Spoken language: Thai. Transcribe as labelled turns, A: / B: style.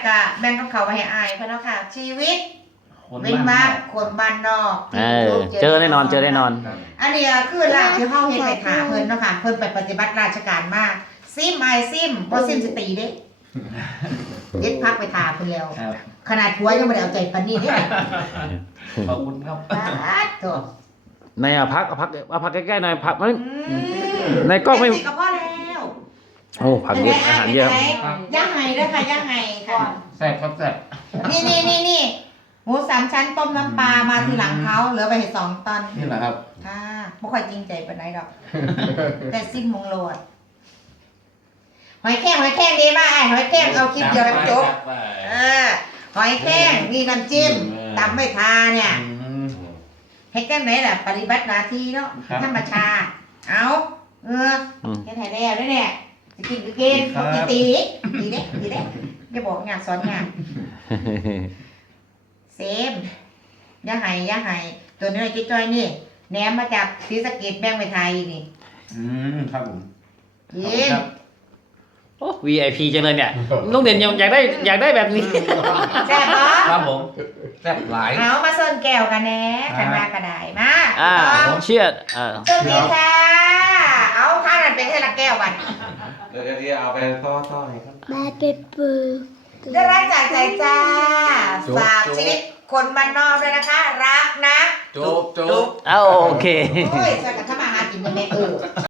A: ก็แบ่งกับเขาไว้ให้อายเขาเนาะค่ะชีวิตเว้นมากคนบ้านนอก
B: เจอแน่นอนเจอแน่นอน
A: อันนี้คือลาบที่เขาเฮ็ดไปถาเพิ่นเนาะค่ะเพิ่นไปปฏิบัติราชการมาซิมไอซิมบ่ซิมสิตีเด้เด็ดพักไปถาเพิ่นแล้วขนาดผัวยังบ่ได้เอาใจปานนี้เด้
C: ขอบคุณครับ
A: โต
B: ในเอาพักใกล้ๆหน่อยพักในกล้องไม่
A: ก็พอแล้ว
B: โอ้ผักเยอะอาหารเยอะ
A: ย่างไห้เด้อค่ะย่างไห้ค่ะ
C: แซ่บครับแซ่บ
A: นี่หมู3ชั้นต้มน้ำปลามาทีหลังเขาเหลือไปให้2ตอน
C: นี่แหละครับ
A: ค่ะไม่ค่อยจริงใจปานใดดอก แต่ซิมมงโลดหอยแครงดีมากไอ้หอยแครงเอาคลิปเดียวให้จบหอยแครงนี่น้ำจิ้มตำไม่ทาเนี่ยให้แก้มไหนล่ะปฏิบัติหน้าที่เนาะธรรมชาติเอาแค่ไทยแล้วด้วยเนี่ยจะกินก็กินตีเด้อย่าบอกงานสอนงานเซมย่าไห้ตัวนี้จ้อยนี่แหนมมาจากศรีสะเกษแบ่งไปไทยนี่
C: ครับผม
A: กิน
B: โอ้ VIP จังเลยเนี่ยลุงเด่นอยากได้แบบนี้
A: แซ่บปะ
C: ครับผมแซ่บหลาย
A: เอามาส้นแก้วกันแน่กันมากระไดมา
B: เชื่อ
A: สวัสดีค่ะเอาข้าวนั่นเป็นแค่ละแก้ววัน
D: เดี๋ยวที่เอาไปต้อๆเลยครับ
E: มาเป็นปืน
A: ได้รักจากใจจ้าฝากชีวิตคนบ้านนอกด้วยนะคะ รักนะ
D: จุ๊บ
B: โอเค
A: โอ้ยช่วยกันทำมาหากินกันแม่